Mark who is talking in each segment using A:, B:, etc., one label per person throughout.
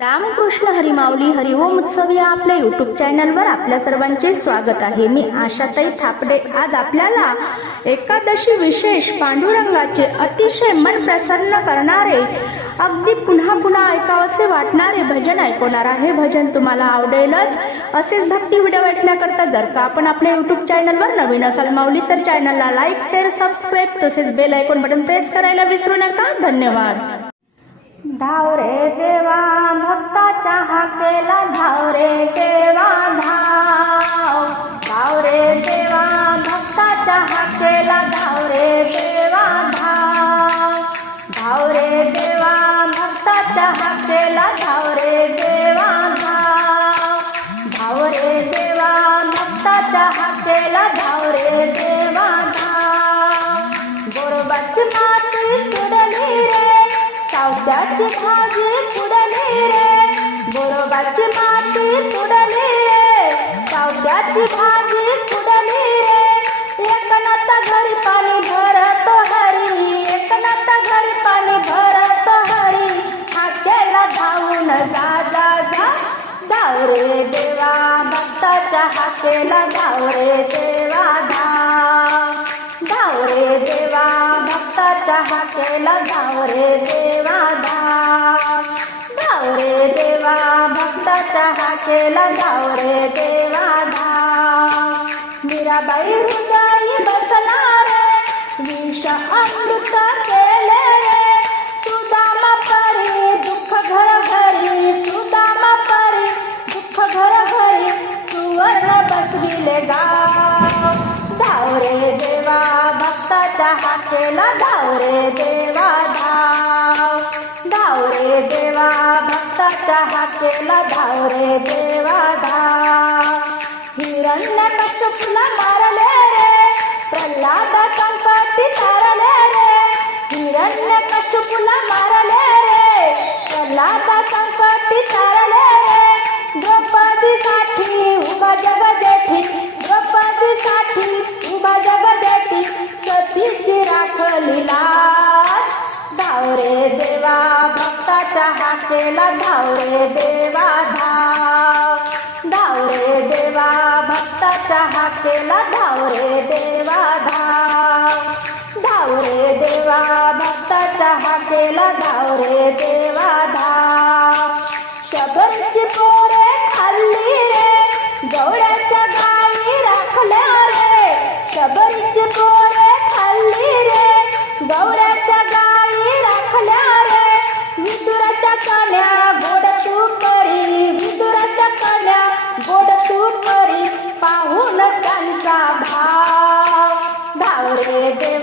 A: रामकृष्ण हरिमाऊली हरिओम उत्सव या आपल्या युट्यूब चॅनलवर आपल्या सर्वांचे स्वागत आहे. मी आशाताई थापडे. आज आपल्याला एकादशी विशेष पांडुरंगाचे अतिशय मन प्रसन्न करणारे अगदी पुन्हा पुन्हा ऐकावसे वाटणारे भजन ऐकवणार आहे. भजन तुम्हाला आवडेलच. असेच भक्ती व्हिडिओ ऐकण्याकरता जर का आपण आपल्या युट्यूब चॅनलवर नवीन असाल माऊली तर चॅनलला लाईक शेअर सबस्क्राईब तसेच बेल ऐकून बटन प्रेस करायला विसरू नका. धन्यवाद. धाव रे देवा भक्ताच्या हाकेला धाव रे सावत्याची भाजी तुडली रे. गोरबाची माती तुडली रे. सावत्याची भाजी पुडली रे. एकनाथ घरी पाणी भरत हरी. एकनाथ घरी पाणी भरत हरी. हाकेला धावून जा जा जा. धाव रे देवा भक्ताच्या हाकेला धाव रे देवा धाव धाव रे देवा भक्ताच्या हाकेला धाव रे देवा धाव धाव रे देवा भक्ताच्या हाकेला धाव रे देवा धाव मीराबाई हृदयी बसला रे विष अमृत केले रे। सुदामा परी दुःख घर घरी सुदामा परी दुःख घर घरी सुवर्ण बसविले गाव। हाकेला धाव रे देवा धाव. धाव रे देवा भक्ताच्या हाकेला धाव रे देवा धाव. हिरण्य कश्यपला मारले रे. प्रल्हाद संपत्ती हाकेला धावरे देवा धाव. धावरे देवा भक्ताच्या हाकेला धावरे देवा धाव. धावरे देवा भक्ताच्या हाकेला धावरे देवा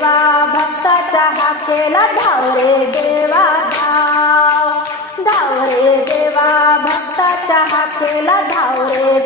A: देवा भक्ताच्या हाकेला धाव रे देवा धाव. धाव रे देवा भक्ताच्या हाकेला धाव. रे